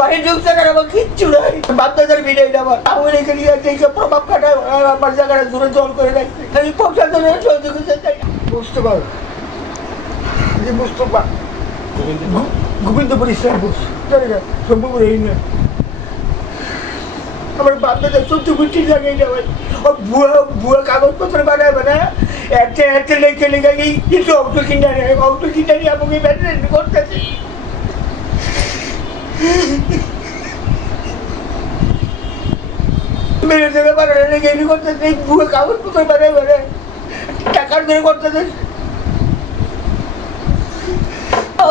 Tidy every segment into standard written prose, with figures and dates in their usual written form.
বাড়ির ঢুকছে না আমার কিচ্ছু নাই বাচ্চাদের ভিড়ে আমার আমার এখানে যে প্রভাব খাটায় আমার জায়গাটা দূরে জল করে রাখছে আমি প্রশাসনের সহযোগিতা চাই বুঝতে পারো যে মুস্তফা গোবিন্দপুর ইসলাম বোস সম্ভব এই না আমার বাচ্চাদের সত্যি বুঝছি লাগে ভাই ও ভুয়া ভুয়া কাগজপত্র বানায় বানায় একটা লেখে লেখে কিছু অটো কিনে নিয়ে আমাকে ব্যাটারি করতেছে মেরে দেবে বানায় লেখে করতেছে ভুয়া কাগজপত্র বানায় বানায় টাকার ধরে করতেছে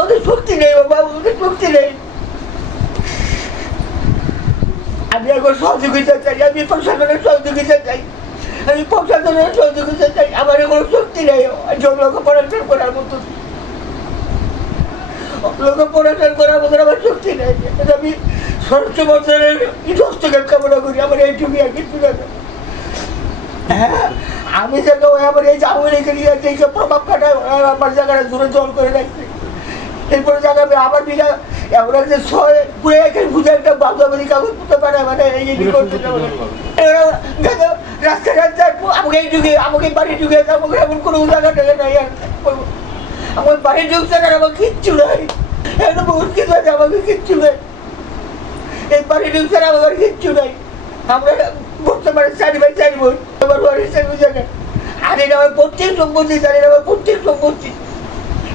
ওদের শক্তি নেই বাবা ওদের শক্তি নেই আমি এখন সহযোগিতা চাই আমি প্রশাসনের সহযোগিতা চাই আমি প্রশাসনের সহযোগিতা চাই আমার কোনো শক্তি নেই লোকে পড়াশোনা করার মতো লোকে পড়াশোনা করার মতো আমার শক্তি নেই আমি স্বরাষ্ট্র মন্ত্রণালয়ের হস্তক্ষেপ কামনা করি আমার এইটুকু আর কিছু না হ্যাঁ আমি যাকে আমার এই আমার এখানে যে প্রভাব খাটায় আমার জায়গাটা দূরে জল করে রাখছে এরপরে জায়গা আবার বিনা এমন একটা পুরো এখানে বুঝে একটা বান্ধবী কাগজ করতে পারে মানে এই করতে রাস্তা রাস্তায় আমাকে এই যুগে আমাকে বাড়ি ঢুকে আমাকে এমন কোনো জায়গা টেলে নাই আর আমার বাড়ি ঢুকছে না আমার কিচ্ছু নাই এখন বহুত কিছু আছে আমাকে কিচ্ছু নেই এই বাড়ি ঢুকছে না আমার কিচ্ছু নাই আমরা বর্তমানে 4 ভাই 4 বোন আমার বাড়ির 4 জায়গায় আর এটা আমার প্রত্যেক সম্পত্তি জানি আমার প্রত্যেক সম্পত্তি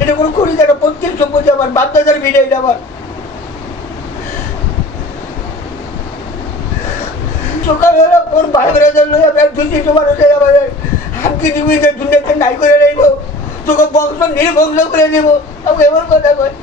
এটা কোনো করি না প্রত্যেক সম্পত্তি আমার বাচ্চাদের ভিড়ে এটা আমার সকালবেলা ওর ভাই বেড়াদের লই আমি 200 মানুষ আমার হামকি দিবি যে দুনিয়াতে নাই করে নেব তোকে বংশ নির্বংশ করে দেবো আমাকে এমন কথা কয়